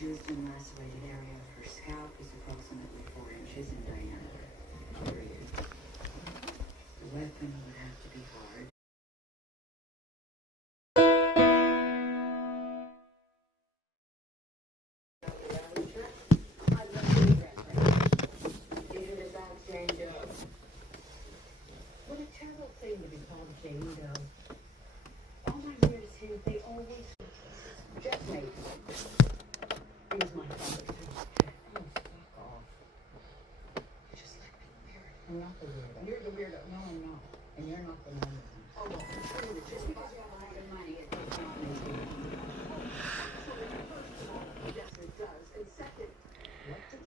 bruised and lacerated area of her scalp is approximately 4 inches in diameter. Period. The weapon would have to be hard. What a terrible thing to be called Jane Doe. All my years here, they always just made me. It was my father, too. Oh, fuck off. You're just like the weird. I'm not the weirdo. You're the weirdo. No, I'm not. And you're not the normal one. Oh, well, just because you have a lot of money.